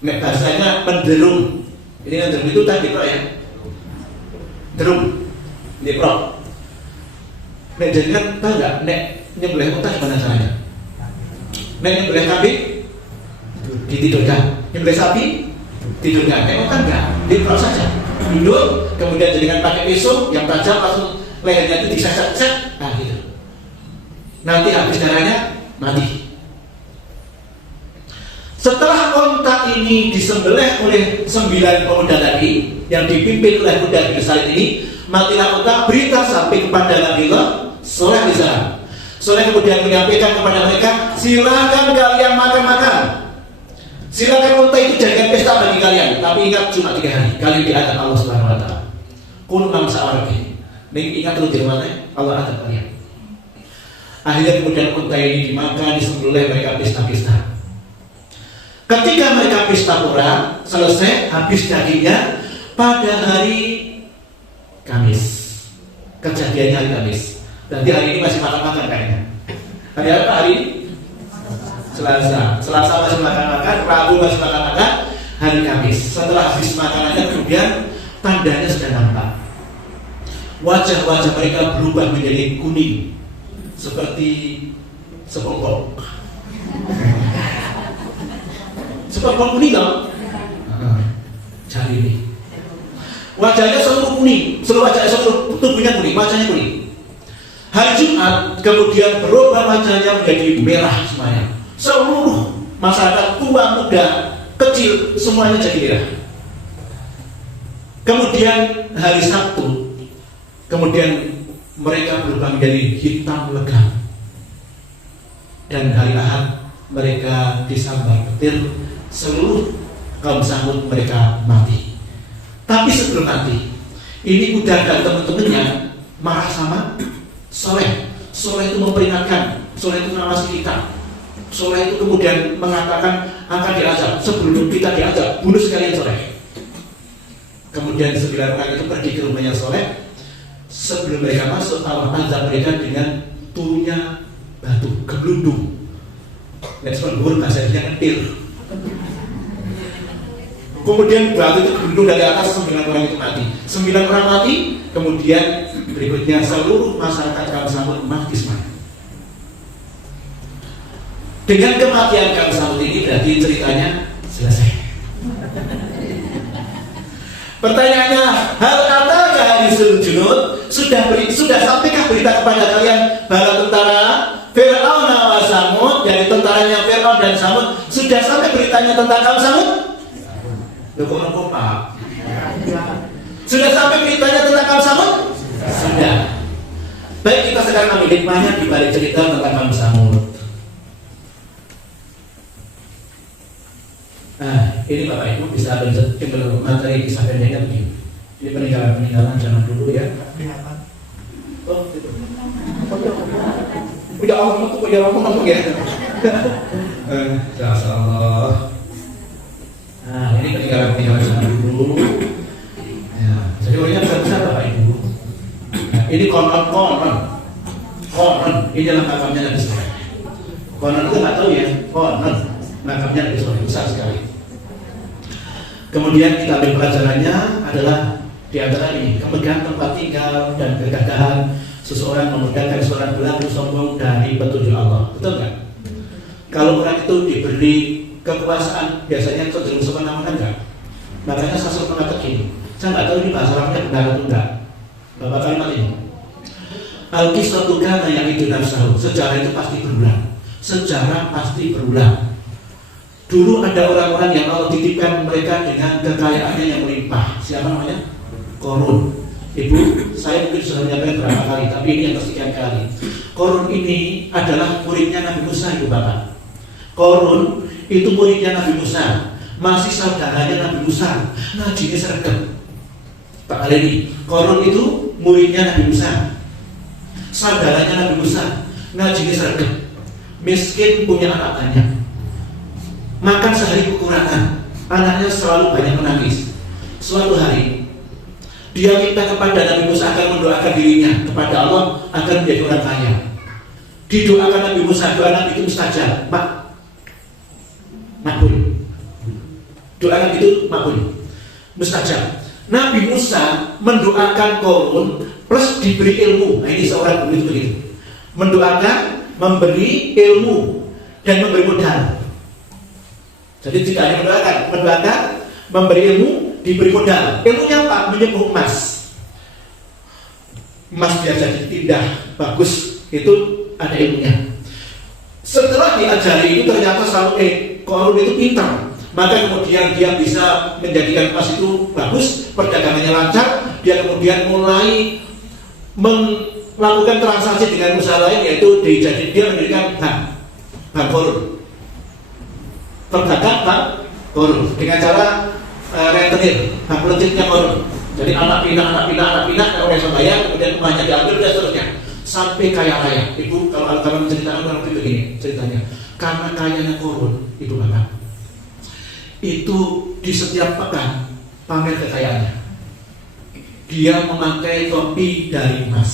Nek bahasanya menderung. Ini kan derung itu tadi diprok ya. Derung, diprok. Nek jenengan tahu nggak? Nek nyembelih unta gimana caranya? Nek nyembelih kambing ditidurkan, nyembelih sapi tidurkan. Nek unta enggak, diprok saja. Duduk, kemudian jenengan pakai pisau yang tajam langsung lehernya itu disesat-sesat, nah gitu. Nanti habis darahnya mati. Setelah unta ini disembelih oleh 9 pemuda tadi yang dipimpin oleh kuda besar ini, matilah unta. Berita sampai kepada Nabiullah Shaleh alaihissalam. Shaleh kemudian menyampaikan kepada mereka, silakan kalian makan-makan. Silakan unta itu jadikan pesta bagi kalian. Tapi ingat cuma 3 hari. Kalian diadab Allah Subhanahu Wa Taala. Kun mam sa'arabi. Nih ingat terus di mana Allah adab kalian. Akhirnya kemudian unta ini dimakan, disembelih, mereka pesta-pesta. Ketika mereka pesta pura selesai, habis dagingnya pada hari Kamis. Kejadiannya hari Kamis. Nanti hari ini masih makan-makan kayaknya. Hari apa hari ini? Selasa masih makan-makan, Rabu masih makan-makan, hari Kamis. Setelah habis makanannya kemudian tandanya sudah nampak. Wajah-wajah mereka berubah menjadi kuning seperti sepongkol. Sepongkol kuning dong. Cari ini. Wajahnya seluruh kuning, seluruh tubuhnya kuning, wajahnya kuning. Hari Jumat kemudian berubah wajahnya menjadi merah semuanya. Seluruh masyarakat tua, muda, kecil semuanya jadi merah. Kemudian hari Sabtu, kemudian mereka berubah menjadi hitam legam. Dan hari Ahad mereka disambar petir, seluruh kaum Samud mereka mati. Tapi sebelum mati, ini kuda dan teman-temannya marah sama Shaleh. Shaleh itu memperingatkan, Shaleh itu mengawasi kita. Shaleh itu kemudian mengatakan akan diazab. Sebelum kita diazab, bunuh sekalian Shaleh. Kemudian 9 orang itu pergi ke rumahnya Shaleh. Sebelum mereka masuk, Allah azab mereka dengan turunnya batu, gelundung. Dan sebelum bahasa Indonesia kentir. Kemudian batu itu gelundung dari atas, 9 orang itu mati. 9 orang mati, kemudian berikutnya seluruh masyarakat kaum Samud mati semuanya. Dengan kematian kaum Samud ini berarti ceritanya selesai. Pertanyaannya, hal ataka hadisul junud, sudah sampaikah berita kepada kalian bahwa tentara Fir'aun wa Samud, dari tentaranya Fir'aun dan Samud, sudah sampai beritanya tentang kaum Samud? Loh, Pak? Sudah sampai beritanya tentang kaum Samud? Sudah. Baik, kita sekarang ambil hikmahnya di balik cerita tentang kaum Samud. Nah, ini Bapak Ibu bisa ambil materi kisah pendeknya begini. Ini peninggalan zaman dulu ya. Oh, itu. Udah ngomong ya. Allah. Nah, ini peninggalan zaman dulu. Ya, jadi orangnya besar Bapak Ibu. Nah, ini konon. Ini dalam makamnya Nabi Soleh. Konon itu nggak tahu ya. Konon makamnya Nabi Soleh besar sekali. Kemudian kita ambil pelajarannya adalah di antara ini kemegahan tempat tinggal dan kegagahan seseorang memegangkan seorang berlaku sombong dari petunjuk Allah. Betul nggak? Kalau orang itu diberi kekuasaan biasanya cenderung semena-mena enggak? Makanya Rasul mengatakan gini, saya nggak tahu ini bahasa Arabnya benar atau enggak. Bapak kalimat ini, al-qisatu kana yang itu nafsahu. Sejarah itu pasti berulang. Sejarah pasti berulang. Dulu ada orang-orang yang Allah titipkan mereka dengan kekayaannya yang melimpah. Siapa namanya? Korun. Ibu, saya mungkin sudah menyampaikan berapa kali, tapi ini yang kesekian kali. Korun ini adalah muridnya Nabi Musa, Ibu Bapak. Korun itu muridnya Nabi Musa, masih saudaranya Nabi Musa, ngajinya seragam. Pak Aleni, Korun itu muridnya Nabi Musa, saudaranya Nabi Musa, ngajinya seragam. Miskin, punya anak banyak, makan sehari kekurangan, anaknya selalu banyak menangis. Suatu hari dia minta kepada Nabi Musa agar mendoakan dirinya kepada Allah agar menjadi orang kaya. Didoakan Nabi Musa, doa Nabi itu mustajab, makbul. Doa Nabi itu makbul, mustajab. Nabi Musa mendoakan Qarun plus diberi ilmu. Nah ini seorang guru itu begitu. Mendoakan, memberi ilmu dan memberi modal. Jadi tidak hanya mendoakan, memberi ilmu, diberi modal. Ilmunya apa? Menyembuh emas. Emas biasa ditindah, bagus, itu ada ilmunya. Setelah diajari itu ternyata Qarun itu pintar. Maka kemudian dia bisa menjadikan emas itu bagus, perdagangannya lancar. Dia kemudian mulai melakukan transaksi dengan usaha lain, yaitu dia mendirikan bank Qarun. Perdagang bank Qarun dengan cara rentenir, bank politiknya Qarun. Jadi anak pindah oleh sembahyang, kemudian emasnya diambil dan seterusnya sampai kaya raya. Ibu kalau menceritakan orang itu begini ceritanya, karena kayanya Qarun itu bapak. Itu di setiap pekan pamer kekayaannya. Dia memakai topi dari emas,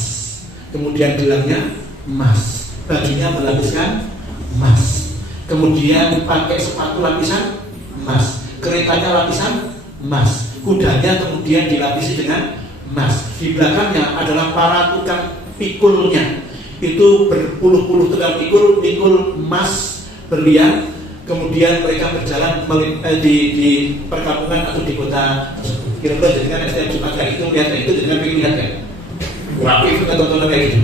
kemudian gelangnya emas, bajunya berlapiskan emas, kemudian pakai sepatu lapisan emas, keretanya lapisan emas, kudanya kemudian dilapisi dengan emas. Di belakangnya adalah para tukang pikulnya, itu berpuluh-puluh tukang pikul emas berlian. Kemudian mereka berjalan di perkampungan atau di kota tersebut. Kira-kira jadikan setiap Jumat kayak itu, lihat itu jadikan pengen lihat kan. Rapi itu tontonan kayak gitu.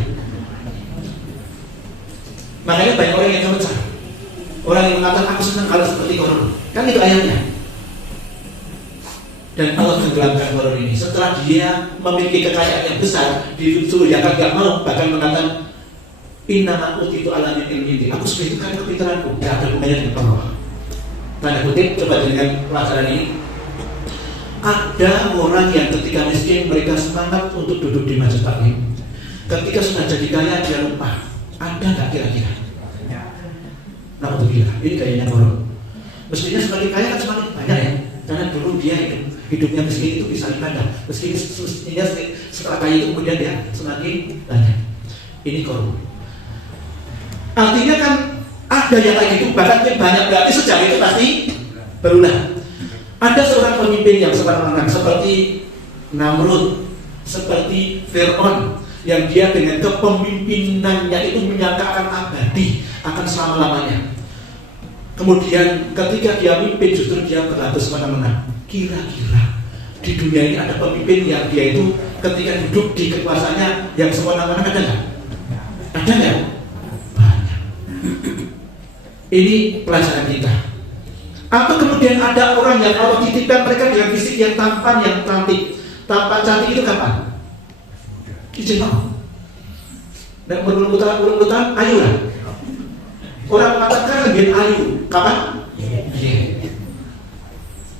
Makanya banyak orang yang kemencar. Orang yang mengatakan aku senang kalau seperti Qarun. Kan itu ayatnya. Dan Allah tenggelamkan Qarun ini. Setelah dia memiliki kekayaan yang besar, disuruh jangan gak mau, bahkan mengatakan Innama utitu ala min ilmi. Aku sudah itu kan kepintaranku. Gak ada hubungannya dengan Allah. Tanda kutip, coba dengan pelajaran ini. Ada orang yang ketika miskin mereka semangat untuk duduk di majelis taklim. Ketika sudah jadi kaya dia lupa. Ada nggak kira-kira? Nah untuk gila, ini kayaknya Qarun. Mestinya semakin kaya kan semakin banyak ya. Karena dulu dia hidupnya miskin itu bisa ibadah. Mestinya setelah kaya itu kemudian dia semakin banyak. Ini Qarun. Artinya kan ada yang kayak gitu, bahkan banyak, berarti sejak itu pasti berulang. Ada seorang pemimpin yang sembarangan seperti Namrud, seperti Fir'aun, yang dia dengan kepemimpinannya itu menyangka akan abadi, akan selama-lamanya. Kemudian ketika dia mimpin justru dia berlaku semena-mena. Kira-kira di dunia ini ada pemimpin yang dia itu ketika duduk di kekuasaannya yang semena-mena, ada nggak? Ada nggak? Ini pelajaran kita. Atau kemudian ada orang yang Allah titipkan mereka dengan fisik yang tampan, yang cantik. Tampan cantik itu kapan? Izin mau. Dan urut-urutan ayu lah. Orang mengatakan lebih ayu. Kapan?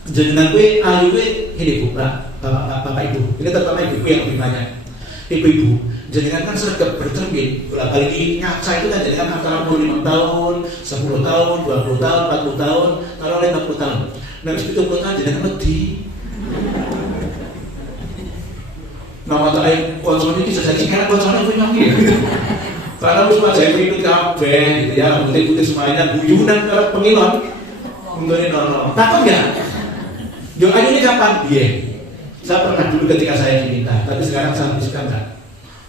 Jenengan gue ayu gue ini bu, bapak ibu. Ini terutama ibu yang lebih banyak. Ibu-ibu, jenengan kan sergap bercermin. Apalagi ngaca itu kan jenengan antara 25 tahun, 10 tahun, 20 tahun, 40 tahun, taruh 50 tahun. Nah, 70 tahun jenengan medhi. Nama tak ayo konsolnya bisa jadi karena konsolnya punya gitu. Karena harus wajah itu kabeh gitu ya, putih-putih semuanya guyunan karena pengilon. Untuk ini nono. Takut nggak? Yo ayo ini kapan? Iya. Saya pernah dulu ketika saya diminta, tapi sekarang saya suka enggak.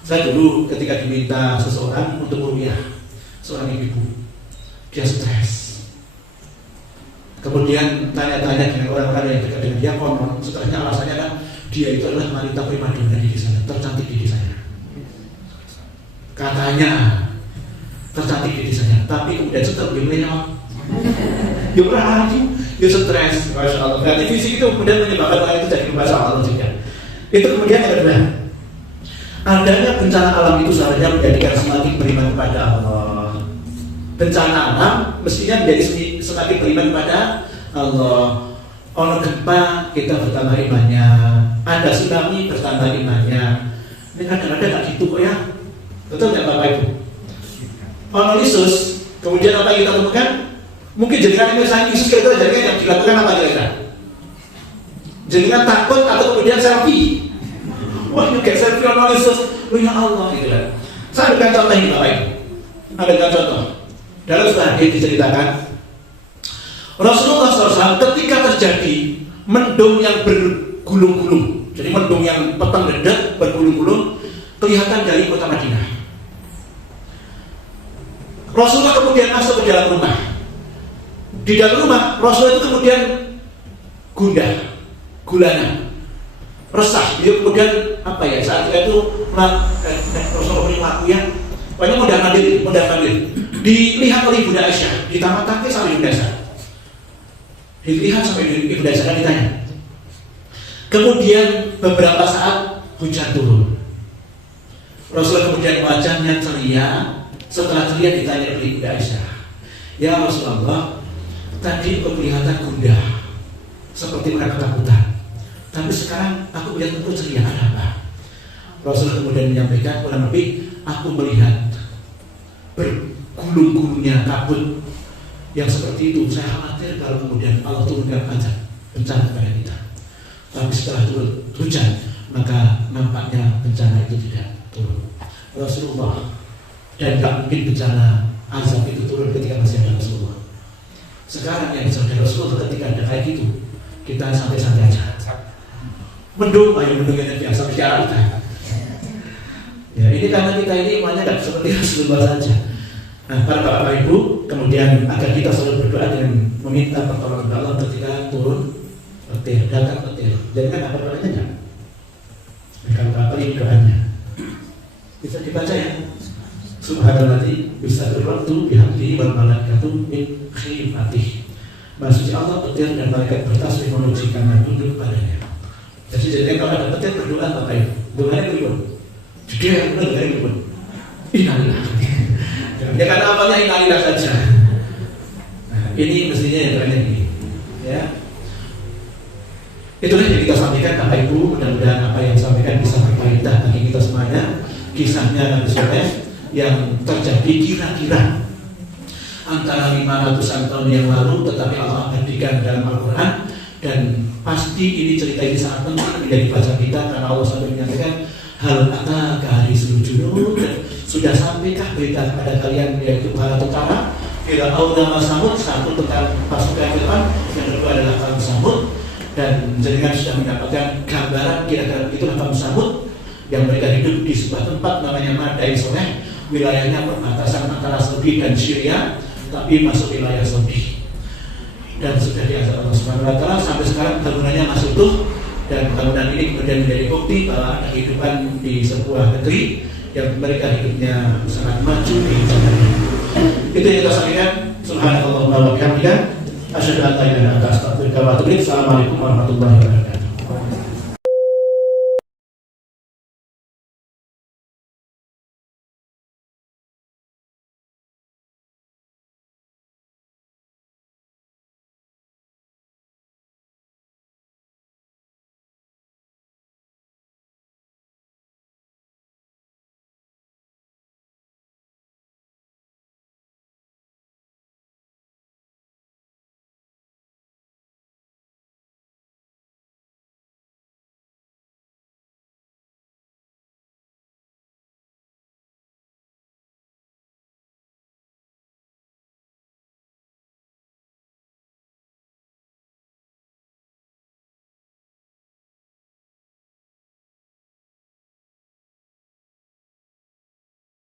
Saya dulu ketika diminta seseorang untuk rupiah, seorang ibu, dia stres. Kemudian tanya-tanya dengan orang-orang yang dekat dengan dia, konon stresnya alasannya kan dia itu adalah wanita primadona di sana, tercantik di desanya. Katanya tercantik di desanya, tapi kemudian setelah beliau yuk ragu, yuk stres, masya Allah. Berarti fisik itu kemudian menyebabkan orang itu jadi bahasa Allah juga. Itu kemudian yang kedua, adanya bencana alam itu seharusnya menjadikan semakin beriman kepada Allah. Bencana alam mestinya menjadi semakin beriman kepada Allah. Ono gempa kita bertambah imannya, ada tsunami bertambah imannya. Ini kadang-kadang nggak gitu kok ya, betul nggak Bapak Ibu? Ono Yesus, kemudian apa yang kita temukan? Mungkin jenengan ini saya Yesus kira-kira jenengan yang dilakukan apa kira-kira? Jenengan takut atau kemudian selfie? Wah, ini kayak selfie ono Yesus, oh ya Allah gitu kan. Saya berikan contoh ini Bapak Ibu. ambilkan contoh. Dalam sebuah hadis diceritakan Rasulullah SAW ketika terjadi mendung yang bergulung-gulung, jadi mendung yang petang dedak bergulung-gulung kelihatan dari kota Madinah. Rasulullah kemudian masuk ke dalam rumah. Di dalam rumah Rasulullah itu kemudian gundah, gulana, resah. Dia kemudian saat itu Rasulullah berlaku ya, pokoknya mudah mandir. Dilihat oleh Bunda Aisyah, ditamat-tamat sampai Bunda Aisyah. Dilihat sampai Bunda Aisyah dan ditanya. Kemudian beberapa saat hujan turun. Rasulullah kemudian wajahnya ceria. Setelah ceria ditanya oleh Bunda Aisyah, ya Rasulullah, tadi kelihatan gundah seperti orang ketakutan, tapi sekarang aku melihat itu ceria, ada apa? Rasulullah kemudian menyampaikan, kurang lebih aku melihat bergulung-gulungnya kabut yang seperti itu. Saya khawatir kalau kemudian Allah turunkan bencana kepada kita, tapi setelah turun hujan maka nampaknya bencana itu tidak turun. Rasulullah, dan tak mungkin bencana azab itu turun ketika masih ada Rasulullah. Sekarang yang saudara Rasulullah ketika ada kayak gitu, kita santai-santai aja. Mendung yang biasa bicara kita. Ya, ini karena kita ini imannya tidak seperti Rasulullah saja. Nah, para bapak ibu, kemudian agar kita selalu berdoa dengan meminta pertolongan Allah ketika turun petir, datang petir. Jadi kan apa doanya enggak? Kalau apa ini doanya? Bisa dibaca ya. Subhanalladzi bisabirratu bihamdihi wal malaikatu min khifatihi. Maksudnya Allah petir dan malaikat bertasbih memujikan dan tunduk kepadanya. Jadi kalau ada petir berdoa Bapak Ibu, doanya berikut. Jadi yang benar dari berikut. Innalillah. Ya karena apanya innalillah saja. Nah, ini mestinya yang doanya ini. Ya. Itulah yang kita sampaikan Bapak Ibu. Mudah-mudahan apa yang disampaikan bisa berfaedah bagi kita semuanya. Kisahnya Nabi Soleh yang terjadi kira-kira antara 500-an tahun yang lalu, tetapi Allah abadikan dalam Al-Quran, dan pasti ini cerita ini sangat penting menjadi baca kita karena Allah sampai menyampaikan hal ataka hadisul junud, sudah sampaikah berita kepada kalian yaitu para tentara Fir'aun dan Samud, satu tentang pasukan Fir'aun, yang kedua adalah kaum Samud, dan jenengan sudah mendapatkan gambaran kira-kira itulah kaum Samud yang mereka hidup di sebuah tempat namanya Madain Soleh. Wilayahnya perbatasan antara Saudi dan Syria, tapi masuk wilayah Saudi. Dan sudah diazab Allah Subhanahu wa Ta'ala sampai sekarang bangunannya masih utuh, dan bangunan ini kemudian menjadi bukti bahwa ada kehidupan di sebuah negeri yang mereka hidupnya sangat maju di zaman ini. Itu yang kita sampaikan. Subhanallah wa bihamdihi, asyhadu an la ilaha illa anta astaghfiruka wa atubu ilaik. Assalamualaikum warahmatullahi wabarakatuh.